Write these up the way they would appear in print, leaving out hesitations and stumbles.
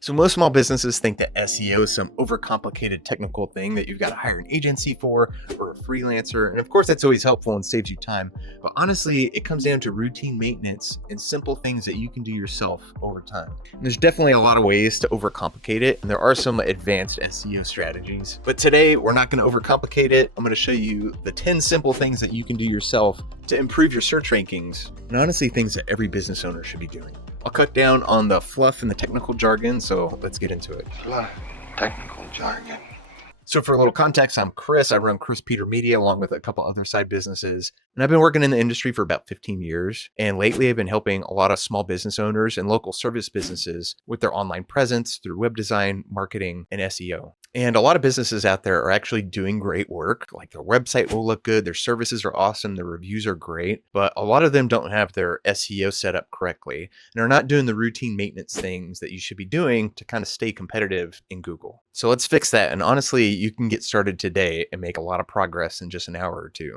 So most small businesses think that SEO is some overcomplicated technical thing that you've got to hire an agency for or a freelancer. And of course, that's always helpful and saves you time. But honestly, it comes down to routine maintenance and simple things that you can do yourself over time. And there's definitely a lot of ways to overcomplicate it. And there are some advanced SEO strategies. But today, we're not going to overcomplicate it. I'm going to show you the 10 simple things that you can do yourself to improve your search rankings. And honestly, things that every business owner should be doing. I'll cut down on the fluff and the technical jargon, so let's get into it. Fluff, technical jargon. So for a little context, I'm Chris. I run Chris Peter Media along with a couple other side businesses. And I've been working in the industry for about 15 years. And lately I've been helping a lot of small business owners and local service businesses with their online presence through web design, marketing, and SEO. And a lot of businesses out there are actually doing great work. Like their website will look good, their services are awesome, their reviews are great, but a lot of them don't have their SEO set up correctly and are not doing the routine maintenance things that you should be doing to kind of stay competitive in Google. So let's fix that. And honestly, you can get started today and make a lot of progress in just an hour or two.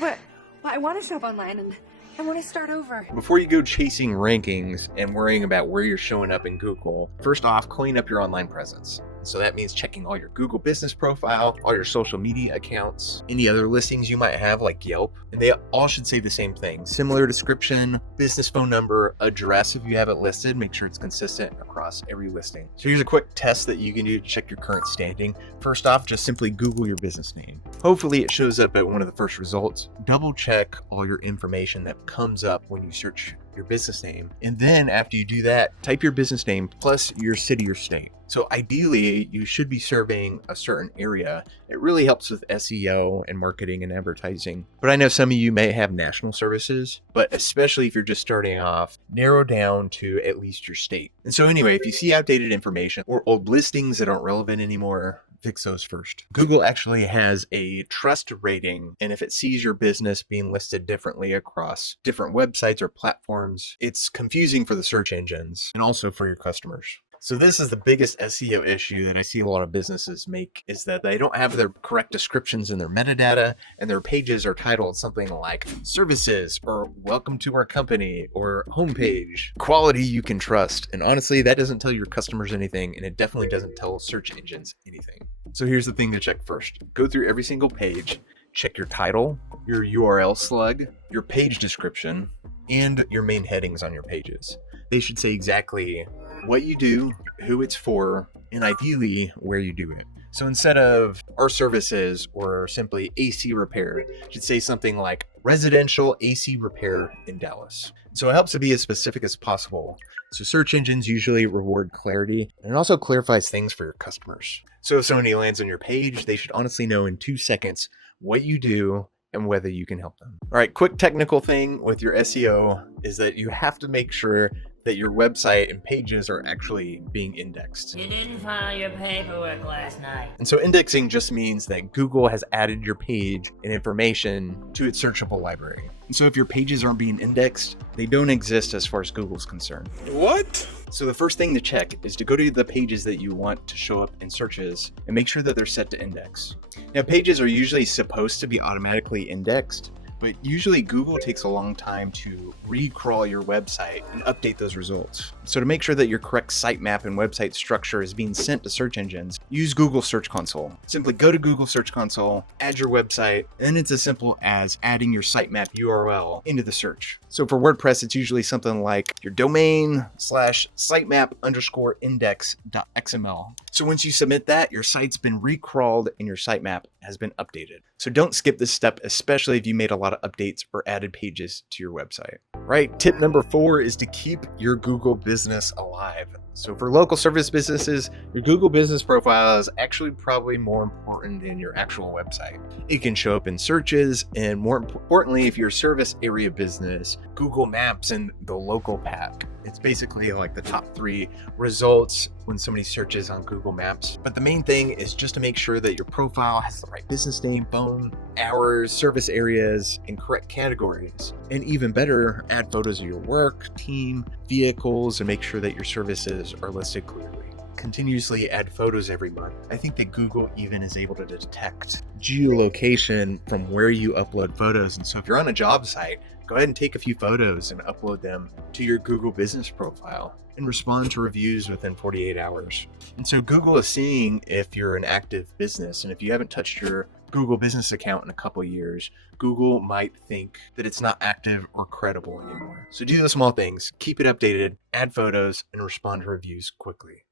But I want to shop online and I want to start over. Before you go chasing rankings and worrying about where you're showing up in Google, first off, clean up your online presence. So that means checking all your Google business profile, all your social media accounts, any other listings you might have like Yelp. And they all should say the same thing. Similar description, business phone number, address if you have it listed. Make sure it's consistent across every listing. So here's a quick test that you can do to check your current standing. First off, just simply Google your business name. Hopefully it shows up at one of the first results. Double check all your information that comes up when you search your business name. And then after you do that, type your business name plus your city or state. So ideally, you should be serving a certain area. It really helps with SEO and marketing and advertising. But I know some of you may have national services, but especially if you're just starting off, narrow down to at least your state. And so anyway, if you see outdated information or old listings that aren't relevant anymore, fix those first. Google actually has a trust rating, and if it sees your business being listed differently across different websites or platforms, it's confusing for the search engines and also for your customers. So this is the biggest SEO issue that I see a lot of businesses make, is that they don't have their correct descriptions in their metadata, and their pages are titled something like services or welcome to our company or homepage, quality you can trust. And honestly, that doesn't tell your customers anything, and it definitely doesn't tell search engines anything. So here's the thing to check first. Go through every single page, check your title, your URL slug, your page description, and your main headings on your pages. They should say exactly what you do, who it's for, and ideally where you do it. So instead of our services or simply AC repair, it should say something like residential AC repair in Dallas. So it helps to be as specific as possible. So search engines usually reward clarity, and it also clarifies things for your customers. So if somebody lands on your page, they should honestly know in 2 seconds what you do and whether you can help them. All right, quick technical thing with your SEO is that you have to make sure that your website and pages are actually being indexed. You didn't file your paperwork last night. And so indexing just means that Google has added your page and information to its searchable library. And so if your pages aren't being indexed, they don't exist as far as Google's concerned. What? So the first thing to check is to go to the pages that you want to show up in searches and make sure that they're set to index. Now, pages are usually supposed to be automatically indexed, but usually Google takes a long time to re-crawl your website and update those results. So to make sure that your correct sitemap and website structure is being sent to search engines, use Google Search Console. Simply go to Google Search Console, add your website, and then it's as simple as adding your sitemap URL into the search. So for WordPress, it's usually something like your domain /sitemap_index.xml. So once you submit that, your site's been re-crawled and your sitemap has been updated. So don't skip this step, especially if you made a lot of updates or added pages to your website. Right, tip number 4 is to keep your Google business alive. So for local service businesses, your Google business profile is actually probably more important than your actual website. It can show up in searches, and more importantly, if you're a service area business, Google Maps and the local pack. It's basically like the top 3 results when somebody searches on Google Maps. But the main thing is just to make sure that your profile has the right business name, phone, hours, service areas, and correct categories. And even better, add photos of your work, team, vehicles, and make sure that your services are listed clearly. continuously add photos every month. I think that Google even is able to detect geolocation from where you upload photos. And so if you're on a job site, go ahead and take a few photos and upload them to your Google business profile and respond to reviews within 48 hours. And so Google is seeing if you're an active business, and if you haven't touched your Google business account in a couple years, Google might think that it's not active or credible anymore. So do the small things, keep it updated, add photos, and respond to reviews quickly.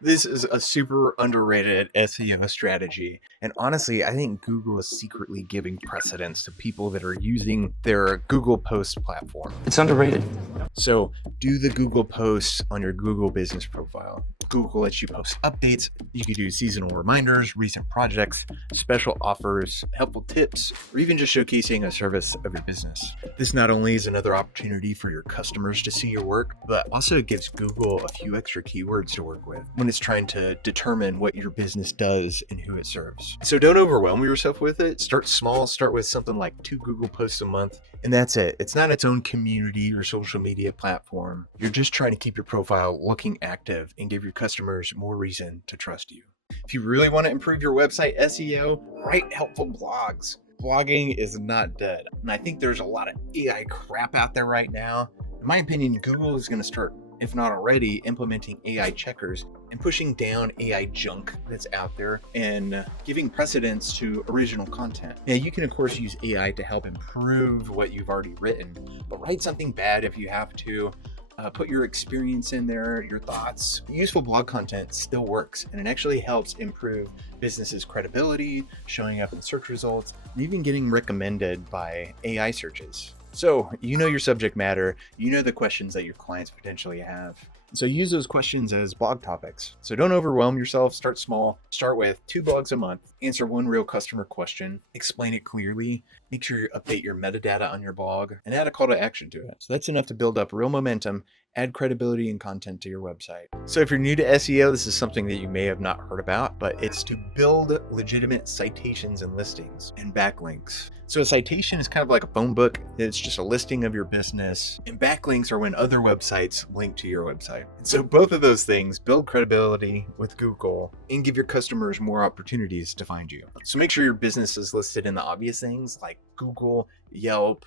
This is a super underrated SEO strategy. And honestly, I think Google is secretly giving precedence to people that are using their Google Post platform. It's underrated. So do the Google posts on your Google business profile. Google lets you post updates. You can do seasonal reminders, recent projects, special offers, helpful tips, or even just showcasing a service of your business. This not only is another opportunity for your customers to see your work, but also it gives Google a few extra keywords to work with when it's trying to determine what your business does and who it serves. So don't overwhelm yourself with it. Start small. Start with something like 2 Google posts a month, and that's it. It's not its own community or social media platform. You're just trying to keep your profile looking active and give your customers more reason to trust you. If you really want to improve your website SEO, write helpful blogs. Blogging is not dead. And I think there's a lot of AI crap out there right now. In my opinion, Google is going to start, if not already, implementing AI checkers and pushing down AI junk that's out there and giving precedence to original content. Now, you can, of course, use AI to help improve what you've already written, but write something bad if you have to. Put your experience in there, your thoughts. Useful blog content still works, and it actually helps improve businesses' credibility, showing up in search results, and even getting recommended by AI searches. So you know your subject matter, you know the questions that your clients potentially have. So use those questions as blog topics. So don't overwhelm yourself. Start small. Start with 2 blogs a month. Answer one real customer question. Explain it clearly. Make sure you update your metadata on your blog and add a call to action to it. So that's enough to build up real momentum, add credibility and content to your website. So if you're new to SEO, this is something that you may have not heard about, but it's to build legitimate citations and listings and backlinks. So a citation is kind of like a phone book. It's just a listing of your business, and backlinks are when other websites link to your website. And so both of those things build credibility with Google and give your customers more opportunities to find you. So make sure your business is listed in the obvious things like Google, Yelp,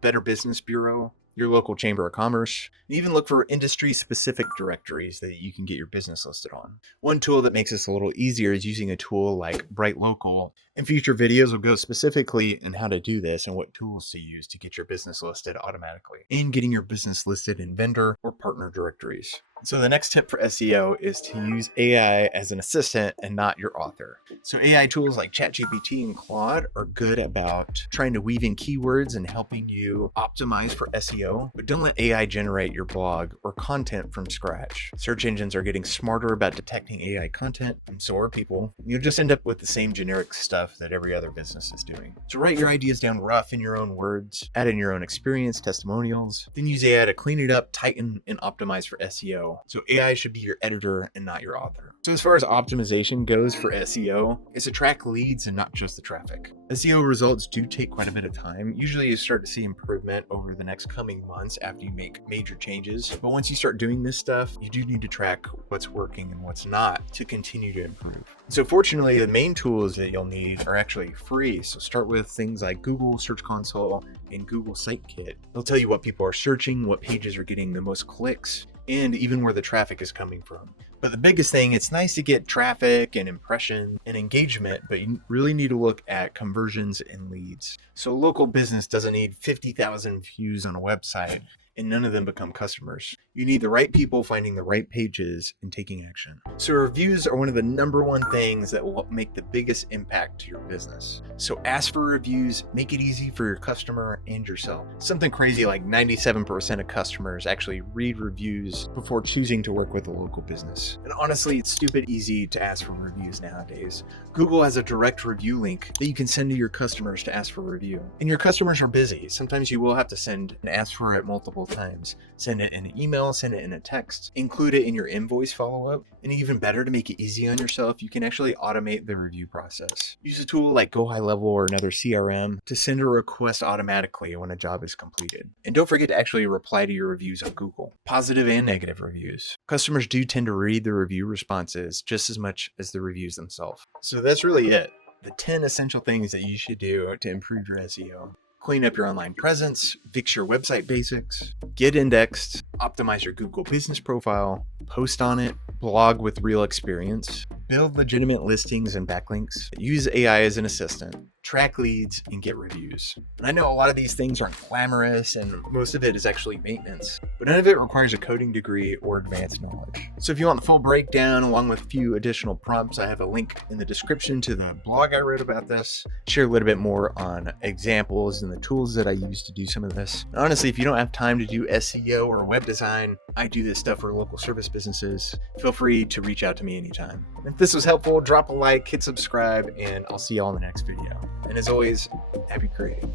Better Business Bureau, your local chamber of commerce, and even look for industry-specific directories that you can get your business listed on. One tool that makes this a little easier is using a tool like Bright Local. And future videos will go specifically in how to do this and what tools to use to get your business listed automatically and getting your business listed in vendor or partner directories. So the next tip for SEO is to use AI as an assistant and not your author. So AI tools like ChatGPT and Claude are good about trying to weave in keywords and helping you optimize for SEO, but don't let AI generate your blog or content from scratch. Search engines are getting smarter about detecting AI content, and so are people. You'll just end up with the same generic stuff that every other business is doing. So write your ideas down rough in your own words, add in your own experience, testimonials, then use AI to clean it up, tighten, and optimize for SEO. So AI should be your editor and not your author. So as far as optimization goes for SEO, it's to track leads and not just the traffic. SEO results do take quite a bit of time. Usually you start to see improvement over the next coming months after you make major changes. But once you start doing this stuff, you do need to track what's working and what's not to continue to improve. So fortunately, the main tools that you'll need are actually free. So start with things like Google Search Console and Google Site Kit. They'll tell you what people are searching, what pages are getting the most clicks, and even where the traffic is coming from. But the biggest thing, it's nice to get traffic and impression and engagement, but you really need to look at conversions and leads. So a local business doesn't need 50,000 views on a website and none of them become customers. You need the right people finding the right pages and taking action. So reviews are one of the number one things that will make the biggest impact to your business. So ask for reviews, make it easy for your customer and yourself. Something crazy like 97% of customers actually read reviews before choosing to work with a local business. And honestly, it's stupid easy to ask for reviews nowadays. Google has a direct review link that you can send to your customers to ask for a review. And your customers are busy. Sometimes you will have to send and ask for it multiple times. Send it in an email, email, send it in a text, include it in your invoice follow-up, and even better, to make it easy on yourself, you can actually automate the review process. Use a tool like Go High Level or another CRM to send a request automatically when a job is completed. And don't forget to actually reply to your reviews on Google, positive and negative reviews. Customers do tend to read the review responses just as much as the reviews themselves. So that's really it. The 10 essential things that you should do to improve your SEO. Clean up your online presence, fix your website basics, get indexed, optimize your Google business profile, post on it, blog with real experience, build legitimate listings and backlinks, use AI as an assistant, track leads, and get reviews. And I know a lot of these things aren't glamorous and most of it is actually maintenance, but none of it requires a coding degree or advanced knowledge. So if you want the full breakdown along with a few additional prompts, I have a link in the description to the blog I wrote about this. Share a little bit more on examples and the tools that I use to do some of this. And honestly, if you don't have time to do SEO or web design, I do this stuff for local service businesses. Feel free to reach out to me anytime. If this was helpful, drop a like, hit subscribe, and I'll see you all in the next video. And as always, happy creating.